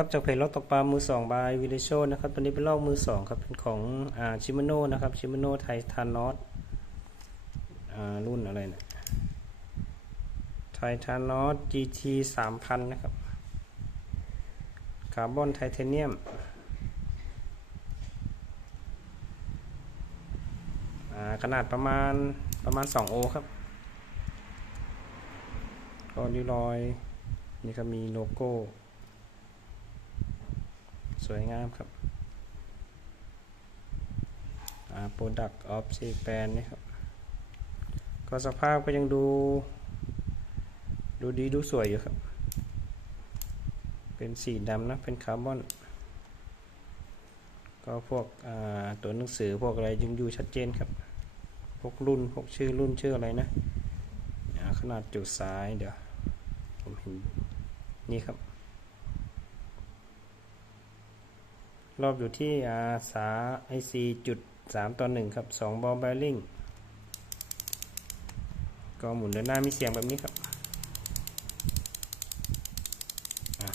ครับจากเพจล็อกตกปลามือสองบายวิเลโชนะครับตัวนี้เป็นลอกมือสองครับเป็นของอ่าชิมโนนะครับชิมโนไททานอสอ่ารุ่นอะไรเนะไททานอส GT 3000 นะครับคาร์บอนไทเทเนียมขนาดประมาณประมาณ 2 โอครับก็ริ้วรอย นี่ก็มีโลโก้ สวยงามครับ Product of Japan นี่ครับ ก็สภาพก็ยังดู ดูดีดูสวยอยู่ครับ เป็นสีดำนะ เป็นคาร์บอน ก็พวกตัวหนังสือพวกอะไรยังอยู่ชัดเจนครับ พวกรุ่น พวกชื่อรุ่นชื่ออะไรนะขนาดจุดซ้ายเดี๋ยว ผมเห็นนี่ครับ รอบอยู่ที่อาสาไอซีจุดสามต่อหนึ่งครับสองบอลแบริ่งก็หมุนเดินหน้ามีเสียงแบบนี้ครับ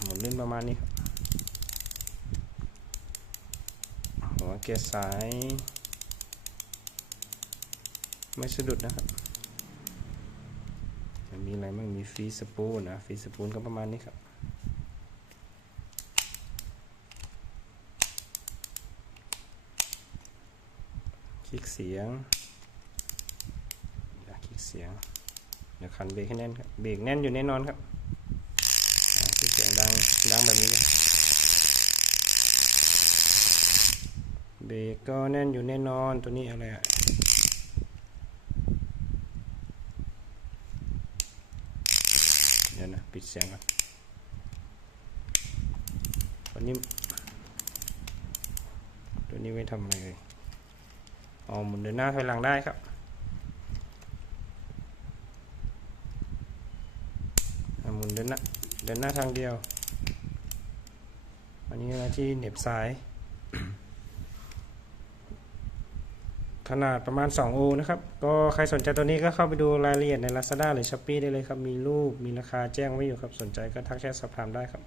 หมุนเล่นประมาณนี้ครับหัวเกียร์สาย ไม่สะดุดนะครับมีอะไรบ้างมีฟีสปูนนะฟีสปูนก็ประมาณนี้ครับ ลิกเสียงคลิกเสียง เดี๋ยวคันเบรกให้แน่นครับ เบรกแน่นอยู่แน่นอนครับคลิกเสียงดังดังแบบนี้เลยเบรกก็แน่นอยู่แน่นอนตัวนี้อะไรอะเดี๋ยวนะ ปิดเสียงก่อนตัวนี้ตัวนี้ไว้ทำอะไรเลย อ๋อหมุนเดินหน้าถอยหลังได้ครับ หมุนเดินหน้าเดินหน้าทางเดียว อันนี้น้าที่เหน็บซ้าย ขนาดประมาณ 2 โอนะครับ ก็ใครสนใจตัวนี้ก็เข้าไปดูรายละเอียดใน Lazada หรือ Shopee ได้เลยครับ มีรูป มีราคาแจ้งไว้อยู่ครับ สนใจก็ทักแชทสอบถามได้ครับ